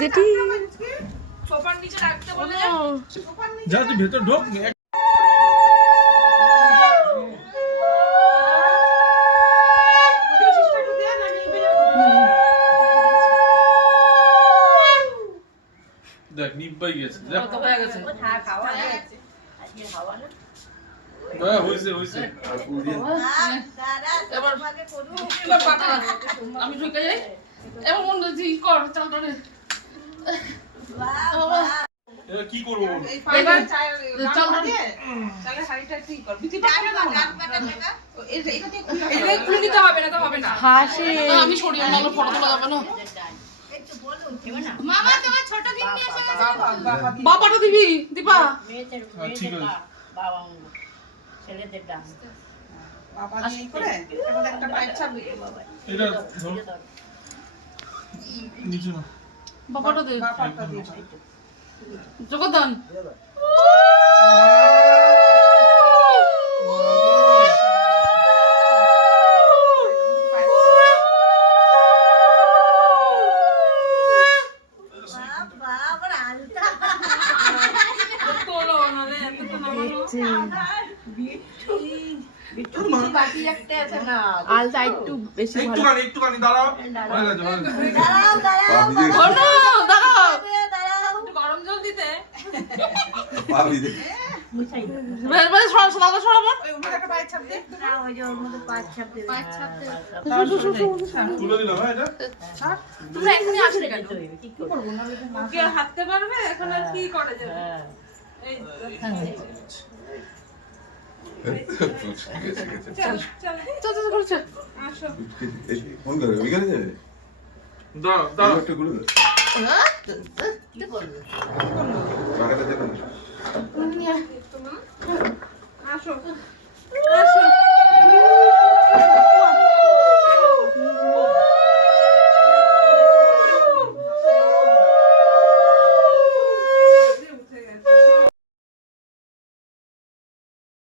জেঠি সোফার নিচে রাখতে বলে যা তুই ভেতর ঢোক। দেখ নিব্বাই গেছে, দেখ কত হয়ে গেছে খাওয়া গেছে আজকে খাওয়া না হ্যাঁ হইছে হইছে। এবার এবার পাটা আমি ঢুকে যাই এবার মন দিই কর চালটা রে এবার কি করব বল? এবার চালটা চালের হাড়িটা ঠিক কর বিতি পাটা এটা খুলে দিতে হবে না তো হবে না হাসি আমি সরিয়ে নালে ফটো তোলা যাবে না একটু বলুন কেমন না মামা তোমার ছোট গিফট নিয়ে এসে গেছে বাবাটা দিবি দীপা মেয়েদের ঠিক আছে। বাবা ছেলেদের ডান বাবা দিয়ে করে এবার একটা পাইপ ছাড়বি এটা ধর নিচে না। বাবাটা দে বাবাটা দে জগদান আলতা একটু বেশি ভালো একটুখানি দাঁড়াও। হয়ে গেছে, হয়ে গেছে। গরম জল দিতে মুছাই তুলে দিলাম, হ্যাঁ এটা? তোমরা এখনই আসলে কেন কি করবো কে হাঁটতে পারবে এখন আর কি করা যাবে এই চল চল চল চল চল চল আসো দাঁড়াও, দাঁড়াও। কি করবো আসো